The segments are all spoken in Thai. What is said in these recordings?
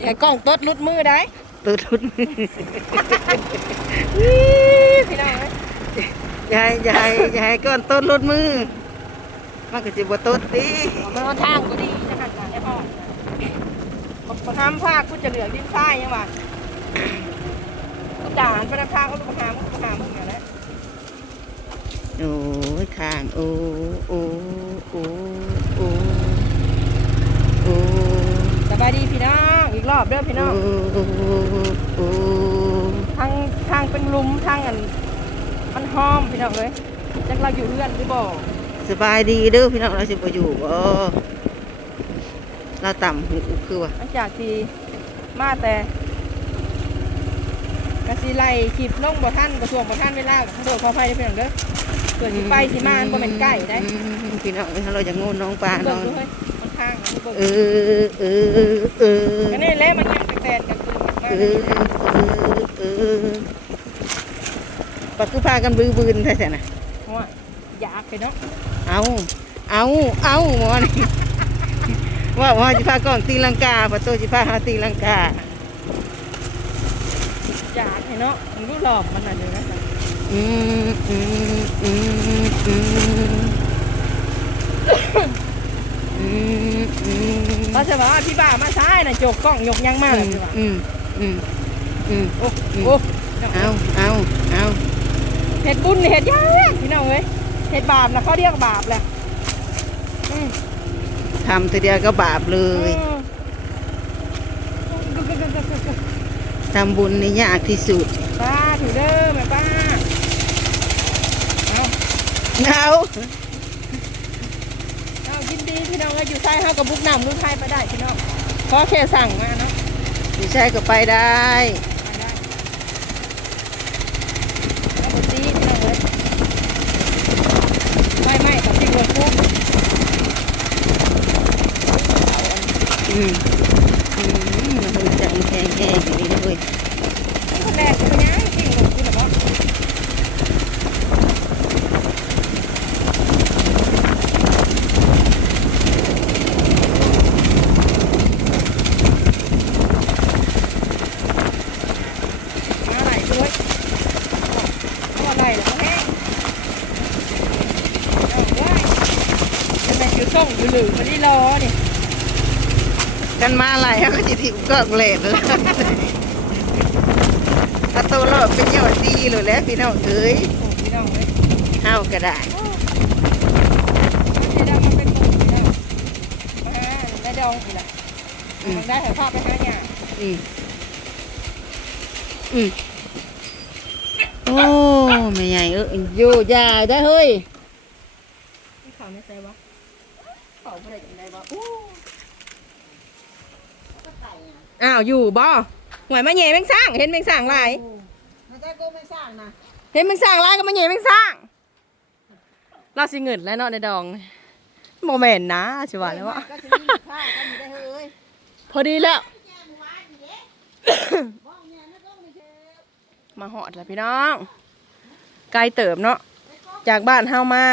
อย่ากล้องตดลุดมือได้ตัวทุนพี่น้องเอ้ยยายยายยายก้อนต้นรถมือ มันก็สิบ่ต้นติมันเอาทางก็ดีนะคะจานได้พ่อมาทำภาคกูจะเหลือดินทรายยังวะกูด่านไปนะข้างก็ลูกหามลูกหามมึงอย่างนั้นโอ้ยข้าง โอ้โอ้โอ้โอ้โอ้ ส บายดีพี่น้องอีกรอบเด้อพี่น้องโอ้โอ้ทางทางเป็นหลุมทางอันมันหอมพี่น้องเลยจักเราอยู่เรือนหรือบ่สบายดีเด้อพี่น้องเราสิบ่อยู่บ่เราต่ำหูคือว่าหลังจากที่มาแต่กะสิไล่ขีบลงบ่ท่านกระทรวงบ่ท่านเวลาขอโทษขออภัยเด้อพี่น้องเด้อเกิดสิไปสิมาบ่แม่นใกล้ได้อืมพี่น้องเราจะงูน้องปลาเบิ่น้งองดูเฮ้ยมัน ข้างอันนี้เออเออเอออันนี้แหละมันยังแตกกันคืนมาเออเออเออปะคือพากันบือบืนใช่ไหมว่าอยากไปเนาะเอาเอาเอาหมอนี่ว่าว่าจิพากล้องตีลังกาประตูจิพาหาตีลังกาอยากไปเนาะมันรู้หลอมมันน่ะเดี๋ยวนะอืมอืมอืมอืม อืมอืมเราจะบอกว่าพี่บ้ามาซ้ายน่ะโจกกล้องยกยังมาเลยพี่ว่าอืมอืมอืมโอ้โอ้เอาเอาเอาเห็ดบุญนี่เห็ดยากพี่น้องเอ้ยเห็ดบาปนะเขาเรียกบาปแหละอืมทำตัวเดียวก็บาปเลยอืมทำบุญนี่ยากที่สุดป้าถือเด้อแม่ป้าเอาเอาเอายิน ดีพี่น้องเอ้ยอยู่ใต้ห้ากับบุกน้ำมุกไทยไปได้พี่น้องขอแค่สั่งมาเนาะไม่ใช่ก็ไปได้ไปได้แล้วบุตรีพี่น้องเอ้ยไม่ไม่กับที่หัวคุกอืมอืมมันคือจังแข็งแข็งอย่างนี้นะเว้ย คนแรกก็ไปยังจริงหลงคุณหรอวะ มาไหลด้วยมาไหลแล้วแห้งเอาไว้จะไปซื้อส่งหรือมาที่รอนี่ กันมาอะไรเขา ก็จะถิ่มกล้องเลนแล้วถ้าโตรอดเป็นยอดดีเลยแหล้วพี่น้องเอ้ยโอ้พี่น้องเลยเฮาก็ได้มาที่ดำมันเป็นคนพี่น้องมาได้ดองอีกละมันได้ถ่ายภาพไปหาเนี่ยอืมอืมโอ้ไม่ใหญ่เอ้ยอยู่ยาได้เฮ้ย ที่เขาไม่ใช่วะเขาไม่ได้จังไดวะอู้ อ้าวอยู่บ่หวยมาเหย่แมงสร้าง เห็นแมงสร้างหลายไม่ใช่กูไม่สร้างนะเห็นแมงสร้างหลายก็มาเหย่แมงสร้าง เราสิเงินแล้วเนาะในดองโมเมนต์นะชิวะแล้ววะก็จะมีข้าวกันอยู่ได้เฮ้ยพอดีแล้ว มาหอดแล้วพี่น้อง ไกลเติบเนาะ จากบ้านเฮามา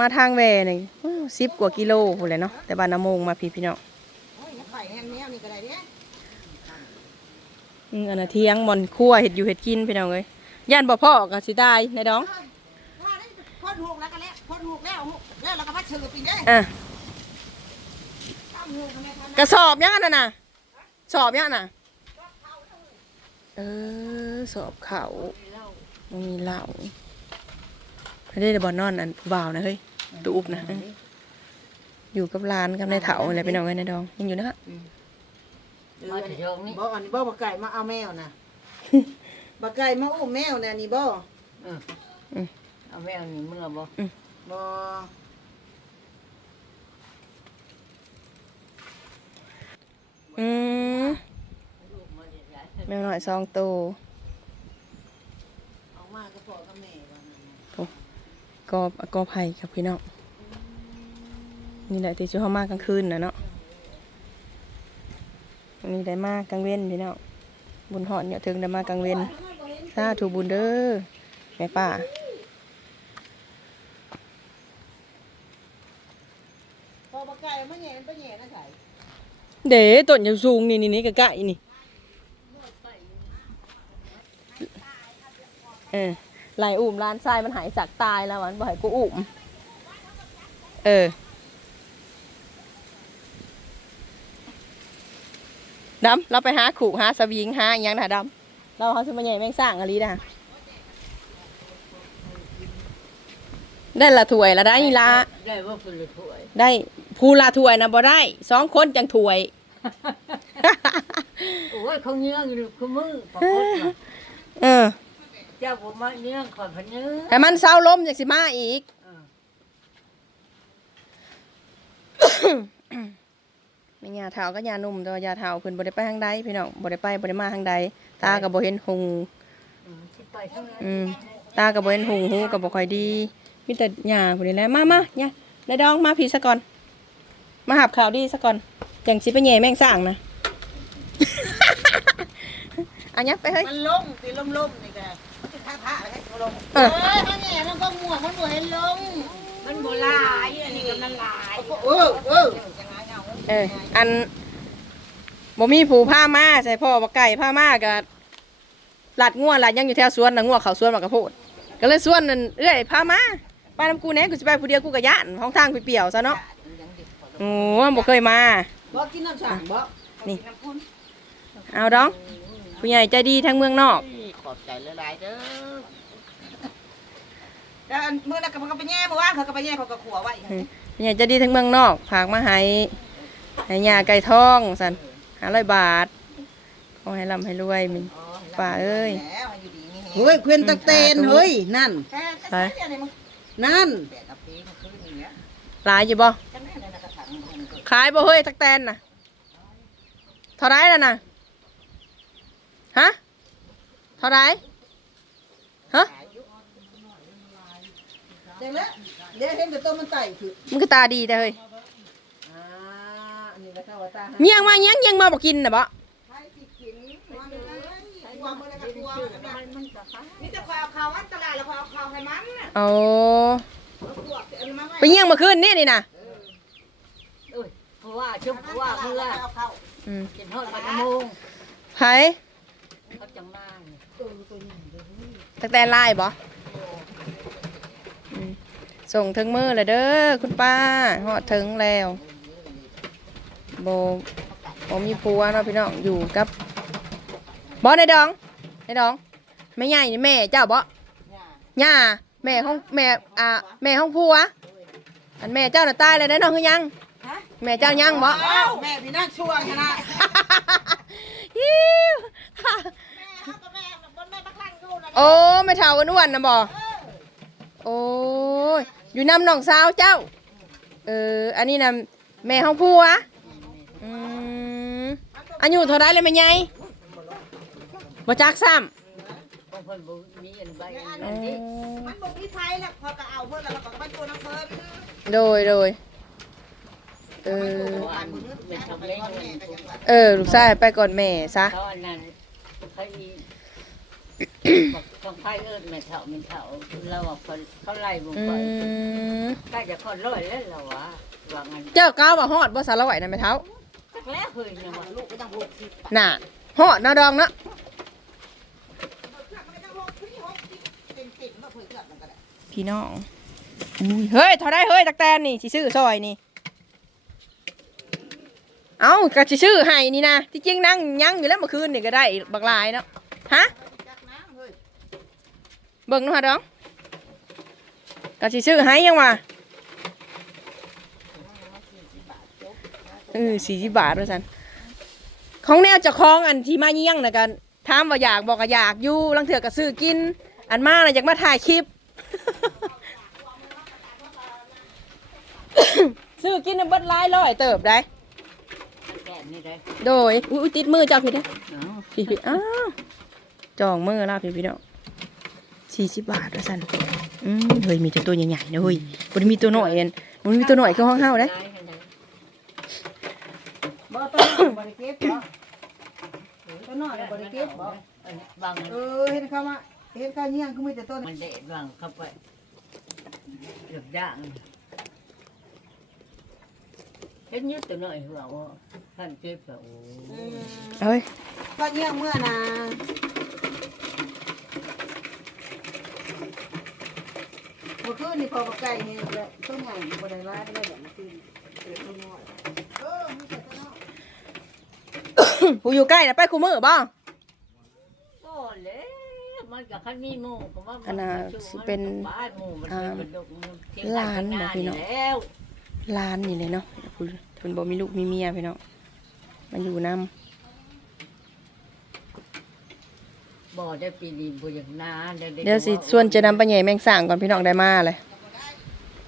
มาทางแวนี่สิบกว่ากิโลพูนเลยเนาะ แต่บ้านนาโมงมาพี่พี่น้องโอ้ยไข่แห้งแนวนี่ก็ได้เนี่ยอืมอันน่ะเที่ยงบอนครั่วเห็ดอยู่เห็ดกินพี่น้องเอ้ยย่านบ่พ่อก็สิได้ในดองพ่นหูกแล้วก็แล้วพ่นหูกแล้วแล้วเราก็พัดเชือปีนได้อะตั้งหูกทำไมทันกระสอบยังอันนั้นน่ะสอบยังอันน่ะเออสอบเขาบ่มีเหล้าไม่ได้บอนนอนอันผู้บ่าวนะเฮ้ยตูอุบนะเอออยู่กับร้านกับในเถาอะไรพี่น้องเอ้ยในดองยังอยู่นะฮะ มาถึงนี่บ่อันนี้บ่บ่ไก่มาเอาแมวนะบ่ไก่มาอุ้มแมวน่ะนี่บ่เอาแม่นี่เมื่อบ่บ่อืมแมวหน่อยซองโตออกมาก็พอกับแม่ว่านั่นน่ะกอบกอไผ่กับพี่น้องนี่แหละที่ชื่อเขามากกลางคืนนะเนาะ อันนี้ได้มากกลางเว้นพี่น้องบุญหอดเนี่ยถึงได้มากกลางเว้นสาธุบุญเด้อแม่ป้าพอบ่ไก่มาแหน่มันไปแหน่นะไสเด๋ต้นยาสูงนี่นี่นี่ใกล้ๆนี่เออไหลอุ่มร้านทรายมันหายสักตายแล้วมันบ่ให้กูอุ่มเออ ดำเราไปหาขู่หาสวิงหาอหย่างนะดำเราเขาซื้อมาใหญ่แม่งสร้างอะไรนะได้ละถ้วยละได้นี่ละได้ว่าเป็นเลยถ้วยได้ภูลาถ้วยนะบ่ได้สองคนจังถ้วย โอ้ยเขาเนื้องอยู่คือมือปรากฏว่าเออเจ้าผมมาเนื้องขอนพะเนื้อให้มันเศร้าล้มจังสิมาอีก เออแม่ยาเฒ่าก็ยาหนุ่มแต่ว่ายาเฒ่าเพิ่นบ่ได้ไปทางใดพี่น้องบ่ได้ไปบ่ได้มาทางใดตาก็บ่เห็นหงอืมสิไปทั้งนั้นอืมตาก็บ่เห็นหงหูก็บ่ค่อยดีมีแต่ยาพุ่นนี่แหละมามาย่าได้ดองมาพี่ซะก่อน มาหับข่าวดีซะก่อนจังสิไปแย่แม่งสร้างนะอันยับไปเฮ้ยมันลงตีลมลมๆนี่ก็ท่าท่าให้เขาลงเออเอ้ยถ้าแง่มันก็ม่วงมันบ่เห็นลง มันโบราณอันนี้ก็มันหลายเออเออ เออ อันบ่มีผู้ผ้ามาใส่พ่อบ่ไก่ผ้ามาก็หลัดงัวหลัดยังอยู่แถวสวนน่ะงัวเขาสวนมากระโพดก็เลยสวนนั่นเอ้ยผ้ามาไปนํกูแหน่กูสิไปผู้เดียวกูก็ย่านห้องทางเปลี่ยวๆซะเนาะโอ้บ่เคยมาบ่กินน้ำสั่งบ่นี่เอาดองผู้ใหญ่ใจดีทั้งเมืองนอกขอบใจหลายๆเด้อแล้วอันมื้อนั้นก็มันก็ไปแย่เมื่อวานเขาก็ไปแย่เขาก็ขัวไว้ผู้ใหญ่ใจดีทั้งเมืองนอกฝากมาให้ ให้ยาไก่ทองสัน500บาทขอให้ร่ำให้รวยมิน ป่าเอ้ย แล้วให้อยู่ดีมีแฮงเฮ้ยเควนตะเตนเฮ้ยนั่น แค่ไปแค่นี้มึงนั่นแดดกับปีมันคืนนี่แหละหลายอยู่บ่จังแม่ในกระถางมันก็ขายบ่เฮ้ยตักแตนน่ะเท่าไรแล้วน่ะฮะเท่าไรฮะจังแล้วเดี๋ยวเห็นแต่ต้นมันไต่คือมึงก็ตาดีแต่เฮ้ยอ่าอันนี้ก็ เงียงมาเงี้ยงเงียงมาบ่กินน่ะบ่ใช้สิกินนะคอยเอาข้าวอันตรายแล้วคอยเอาข้าวให้มันน่โอ้เอาพวกเอามาไปเงียงมาคืนนี่นี่นะโอ้ยเพราะว่าชุบเพราะว่าเพื่อืมกินทอดปลาโมงไผเขาจังมาเนี่ยตักแตนลายบ่อืมส่งถึงมือเลยเด้อคุณป้าฮอดถึงแล้ว บ่บ่มีผัวเนาะพี่น้องอยู่กับบ่ในดองในดองแม่ใหญ่นี่แม่เจ้าบ่ย่าแม่ของแม่อ่าแม่ของผัวอันแม่เจ้าน่ะตายแล้วได้น้องคือยังแม่เจ้ายังบ่อ้าวแม่พี่นั่งช่วงขนาดฮิวแม่เขากับแม่บนแม่บักลังอยู่นะโอ้ไม่เท่ากันอ้วนนะบ่โอ้ยอยู่น้ำน้องสาวเจ้าเอออันนี้น่ะแม่ของผัว อืมอายุเท่าไรเลยแม่ใหญ่บ่จักซ้บางคนบ่มีอันใบำอันนี้มันบอกพี่ไทยแล้วพอก็เอาเพิ่นแล้วเราก็ไปตัวน้ำเพิ่นโดยโดยเอออันเป็นทำเล่นเงินเออ ลูกชายไปก่อนแม่ซะ เขาอันนั้นเขาอีบอกต้องไพ่เอิญแม่เฒ่าแม่เฒ่าเราว่าคนเขาไล่บุกอืไปมใกล้จะคนร้อยแล้วเราวะว่างั้นเจ้าก้าวว่าฮอดบ่สารไหวนะแม่เท้าจัก แล้วเคยเนี่ยว่าลูกก็ต้องหกสิบน่ะฮอดนาดองเนาะมันก็ต้องหกสิบมาเพื่อเกือบมันก็ได้พี่น้องอุ้ยเฮ้ยเท่าได้เฮ้ยตักแตนนี่สิซื้อซอยนี่ เอ้าก็สิซื้อให้นี่นะที่จริงนั่งยังอยู่แล้วเมื่อคืนนี่ก็ได้บักหลายเนาะฮะจักน้ำเฮ้ยเบิ่งเนาะฮะดองก็สิซื้อให้ยังวะ เออสี่สิบบาทด้วยสันของแนวเจะคล้าของอันที่มาเยี่ยงนะกันถามว่าอยากบอกก็อยากอยู่ลังเถื่อก็ซื้อกิน อันมาน่ะอยากมาถ่ายคลิป ซื้อกินน้ำเบิดหลายร้อยเติบได้แก่นี่ได้โดยอุ้ยติดมือเจ้าพี่นะเนาะพี่พี่อ้าวจองมือแล้วพี่พี่เนาะสี่สิบบาทด้วยสันอืมเฮ้ยมีแต่ตัวใหญ่ๆนะเฮ้ยมันมีตัวหน่อยเองมันมีตัวหน่อยคือห้องเฮาเด้ได้ให้ได้ บ่ตัวน้อย บริเก็บบ่ตัวน้อยบริเก็บบ่อันนี้บางเออเห็นเขามาเห็นเขาเงี้ยงคือมีแต่ต้นมันเด็ดบางเข้าไปเดือบด่างเทห็นยืดตัวหน่อยหัวว่าท่านเจ็บแบบโอ้เฮ้ยก็เยี่ยเมื่อนะเมื่อคืนนี่พอกับไก่เห็นเลยต้นใหญ่บ่ได้ร้ายได้แบบเมื่อคืนเออต้นน้อยเออมีแต่ต้นน้อย ผู้อยู่ใกล้นะไปคู่มือบ่ก็เลยมันกับขันมีหมูก็ว่าอันน่ะสิเป็นบ้านหมูมันอ่าเป็นดกมันเที่ยวหลานกับ่พี่น้องแล้วลานนี่เลยเนาะผู้เพิ่นบ่มีลูกมีเมียพี่น้องมันอยู่นํบ่ได้ปีนี้บ่อย่างนานเดี๋ยวสิส่วนจะนำไปแหย่แมงสร้างก่อนพี่น้องได้มาเลย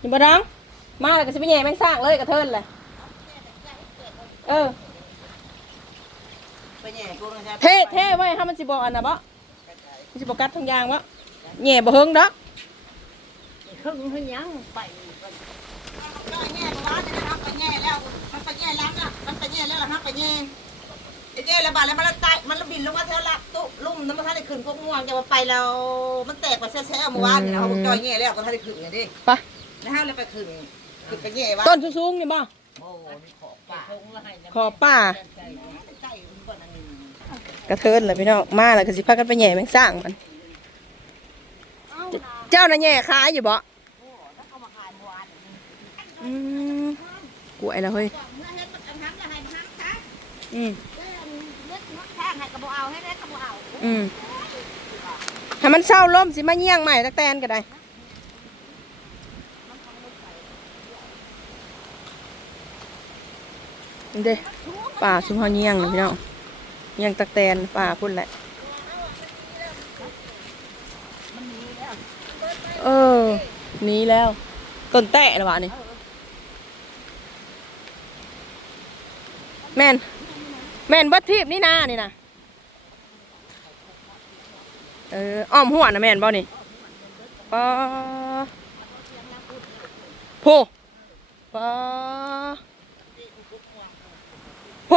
นี่บ่ดังมาแล้วก็สิไปแหย่แมงสร้างเลยกระเทินเลยเออ ไปแย่กูนะครั เท่เท่ไว้ถ้ามันสิบอกอันนะบ่มันสิบอกกัดทางยางบ่แหย่บ่เฮิงดอกครึ่งให้ยังไปก็แย่ร้านนี่นะครับไปแย่แล้วมันไปแย่แล้วนะมันไปแย่แล้วล่ะครับไปแย่ไอ้แย่ระบาดแล้วมันละตายมันละบินลงมาแถวลักตุลุ่มน้ำมันท่านได้ขึ้นพวกม่วงจะมาไปแล้วมันแตกไปแซ่ๆเมื่อวานเนี่นะเขาบอกจอยแย่แล้วก็ท่านได้ขึ้นไงดิไปนะฮะเลยไปขึ้นขึ้นไปแย่วะต้นสูงๆนี่บ่โอ้นี่ขอป่าขอป้า ใจ ใกล้มันก่อนอันนี้ กระเทินเลยพี่น้องมาแล้วก็สิพากันไปแหย่แมงสร้างมัน เจ้าน่ะแหย่ขายอยู่บ่อืมกล้วยแล้วเฮ้ยเมื่อเฮ็ดมันอันทั้งละให้ทั้งซะอืมเรื่องเล็กน้อยแพงให้ก็บ่เอาให้เล็กก็บ่เอาอืมให้มันเศร้าล่มสิมาเยี่ยงใหม่ตักแตนก็ได้เด้ป่าชุมเฮาเยี่ยงนะพี่น้อง ยี่ยงตักแตนป่าพุ่นแหละ เออหนีแล้วต้นแตะแล้ววะนี่ แม่นแม่นบัดทีบนี่นานี่นะเอออ้อมหัวนะแม่นบ่นี่ปอโพปอโ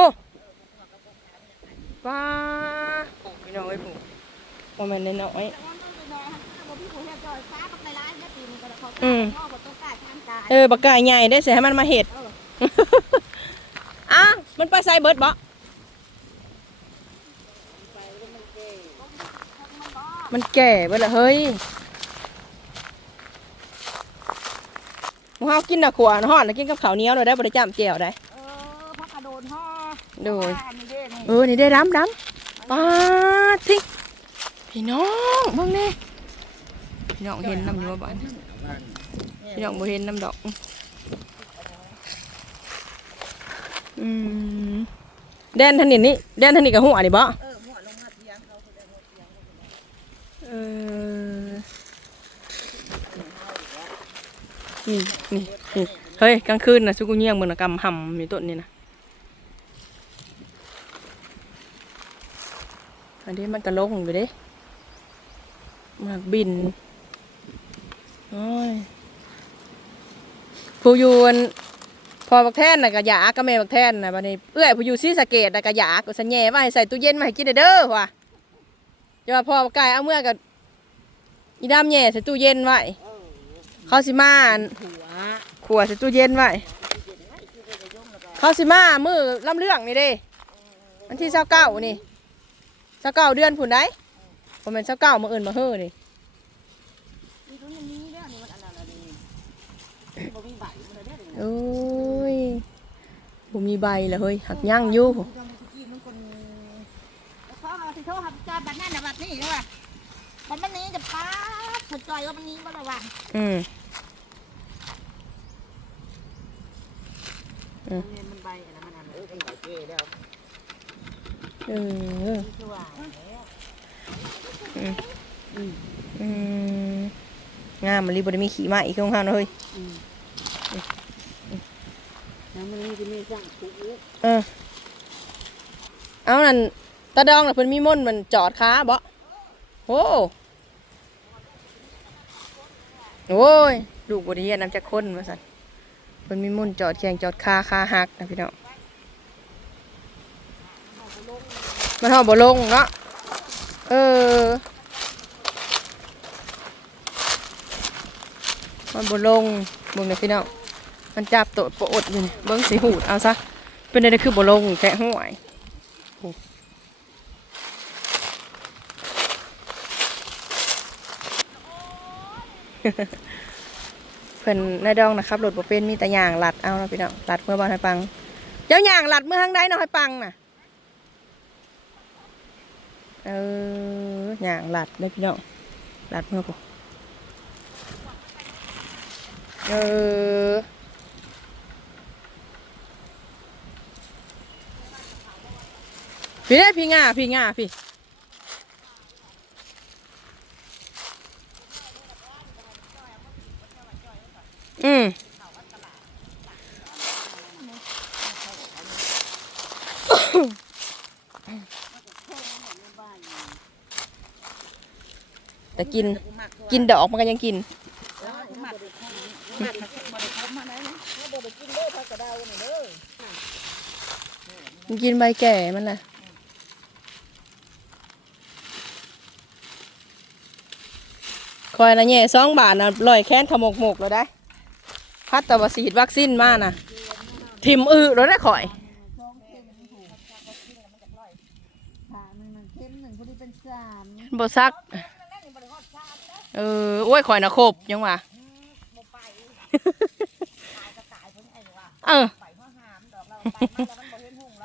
พ ปาโอ้พี่น้องไอ้ยผู้ว่าแม่นน้อยบ่มีผู้เฮ็ดจอยฟ้าบักหลายๆแล้วปีนี้ก็เขาอืมพ่อบ่ต้องการทางกายๆเออบักกายใหญ่ได้เสียให้มันมาเห็ดอ้าวมันไปใส่เบิดบ่มันแก่เบิดละเฮ้ยหมูเฮากินน่ะขวานฮ้อนแล้วกินกับข้าวเหนียวเลยได้บ่ได้จ้ำแจ่วได้ เออพักกระโดนห่อโดยอันนี้ เออนี่ได้ดำดำปาทิพี่น้องบิ่งนี่พี่น้องเห็นน้ำอยู่บ่บ้านพี่น้องบ่เห็นน้ำดอกอืมแดนทางนี้นี่แดนทางนี้กับหัวนี่บ่เออหัวลงมาดงว่าเทียงเออนี่นี่นี่เฮ้ยกลางคืนนะสุกุเงียงเบิ่งน่ะกำหำอยู่ต้นนี่นะ อันนี้มันก็ลงอยู่เด้มากบินโอ้ยผู้อยู่อันพอบักแท่นน่ะก็อยากก็แม่บักแท่นน่ะบัดนี้เอื้อยผู้อยู่ซีสะเกตน่ะก็อยากก็สัญญาว่าให้ใส่ตู้เย็นมาให้กินเด้อว่ะอย่าว่าพอบักกายเอาเมื่อกับอีดำแย่ใส่ตู้เย็นไว้เขาสิมาอัวขวดใส่ตู้เย็นไว้เขาสิมามือลำเรื่องนี่เด้วันที่เช้าเก้านี่ เช้าเก้าเดือนผุนได้ผมเป็นเช้าเก้ามาเอื่นมาเฮ้อนี่อีตัวนี้เด้อนี่มันอันนั้นอันนี้บ่มีใบมันเด้อนี่โอ้ยผมมีใบแล้วเฮ้ยหักย่างอยู่แล้วพอเอาที่โทรหาจอยบัดนั้นน่ะบัดนี้เด้อว่ามันมันนี้จะป๊าดสุดจอยว่ามันนี้บ่ระวังอืมเนี่ยมันใบอะไรมันอันเออเป็นใบเก้แล้ว เออคือว่าอืมงามมันรีบได้มีขี่มาอีกข้างๆนะเฮ้ยแล้วมันนี่จะมีสร้างคุกเออเอานั่นตาดองน่ะเพิ่นมีม่นมันจอดค้าบ่โอ้โอ้ยลูกบ่ได้เรียนนำจากคนว่าซั่นเพิ่นมีม่นจอดแข่งจอดคาคาหักนะพี่น้อง มันเฮาบ่ลงเนาะเออมันบ่ลงเบิ่งเด้อพี่น้องมันจับตัวปอดอยู่นี่เบิ้งสีหูดเอาซะเป็นอะไรคือบ่ลงแค่ห่วยเพิ่นนายดองนะครับรถบ่เป็นมีแต่ยางหลัดเอาเนาะพี่น้องลัดเมื่อบ้านให้ปังเจ้าย่างหลัดเมื่อทางใดเนาะให้ปังน่ะ เออย่างลัดเด้อพี่น้องลัดเมื่อกูเออพี่ได้พี่ง่าพี่ง่าพี่อืม แต่กินกินดอกมันก็ยังกินมันกินใบแก่มันน่ะคอยนะเนี่ยสองบาทนะลอยแค้นขมกหมกแล้วได้ พัดแตวาฉีดวัคซีนมาน่ะทิมอือแล้วได้ข่อยขาหนึ่งเข้มหนึ่งพอดีเป็นสามบซัก เออโอ้ยข่อยนะครบยังวะเออ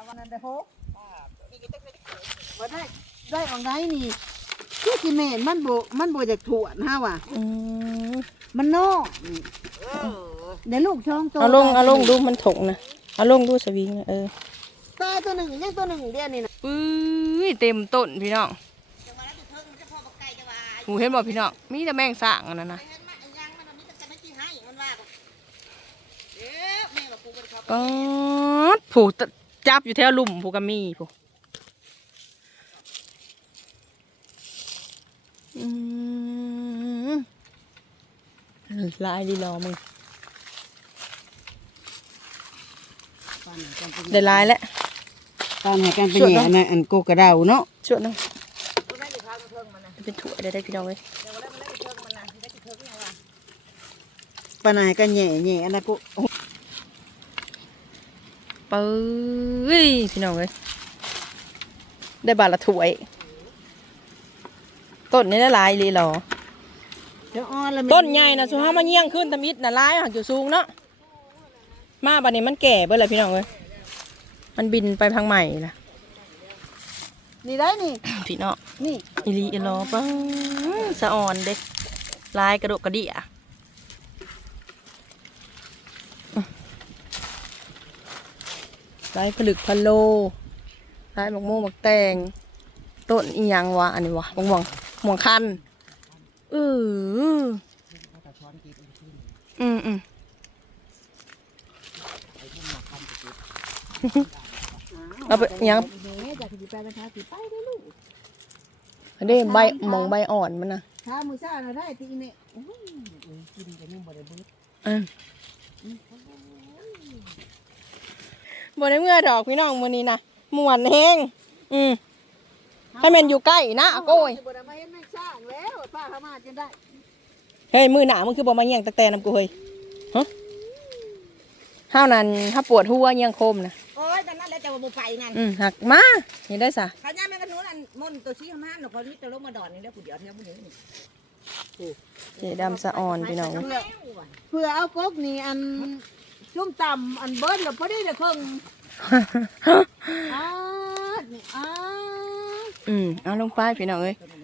วันนั้นได้หกว่าได้ได้ของไหนนี่คือสิเมนมันโบมันโบจากถั่วนะฮะว่ะอืมมันนอกนี่เดี๋ยวลูกช่องโตเอาลงเอาลงดูมันถงนะเอาลงดูสวิงนะเออตายตัวหนึ่งยังตัวหนึ่งเดียวนี่นะปื้ยเต็มต้นพี่น้อง หูเห็นบ่พี่น้องมีแต่แมงสร้างอันนั้นนะเห็นไหมยังมันมีแต่ไม่กินให้มันว่าเอ๊ะแม่บอกกูเป็นเขาป๊อดผูตะจับอยู่แถวหลุมผูกามีผูอืมลายดีรอมึงได้ลายแล้วตอนให้กันเป็นแหน่นะอันโกกระเดาเนาะชว ดหนึงเป็นถั่วได้ได้พี่น้องเลยปานายกันแหน่แหน่อันนั้นก็ปื้ยพี่น้องเลยได้บาทละถ้วยต้นนี้ได้หลายเลยเหรอเดี๋ยวอ่อนแล้วต้นใหญ่นะสุห้ามาเยี่ยงขึ้นตะมิดน่ะร้ายหักอยู่สูงเนาะมาบัดนี้มันแก่เบิ่เลยพี่น้องเอ้ยมันบินไปทางใหม่ละ นี่ได้นี่ พี่น้องนี่อีหลีอีหลอปังสะอ่อนเด็กลายกระโดกกระเดี่ยลายผลึกพะโลลายหมกโม่หมกแตงต้นอีหยังวะอันนี้วะม่วงม่วงม่วงคันเอออืมอืม เอาไปยังเด้จากที่ไปนะคะสิไปได้ลูกอันนี้ใบหมองใบอ่อนมันนะถ้ามือซ่าน่ะได้ที่นี่โอ้ยเออบ่ได้เมื่อดอกพี่น้องมื้อนี้นะม่วนแฮงอืมให้มันอยู่ใกล้นะโก้ยบ่ได้มาเห็นแม่สร้างแล้วป้าเขามาจนได้เฮ้ยมือหนามึงคือบ่มาเยี่ยงตะแตนำกูเฮ้ยฮะห้าวนั้นถ้าปวดหัวเยี่ยงโคมนะ โอ้ยตอนนั้นแล้วจะมาไปนั่นอืมหักมาเห็นได้ซะเขาย่าแม่กระนู้นอันมนตัวชี้ข้ามห้ามเนาะพอนี่จะลงมาดอนนี่แล้วกูเดี๋ยวเนี่ยมึงนี่เจดำสะอ่อนพี่น้องเพื่อเอากกนี่อันชุ่มต่ำอันเบิร์ดแล้วพอดีเดี๋ยวครึ่งอ้าดนี่อ้าดอืมเอาลงไปพี่น้องเอ้ยตัวนี้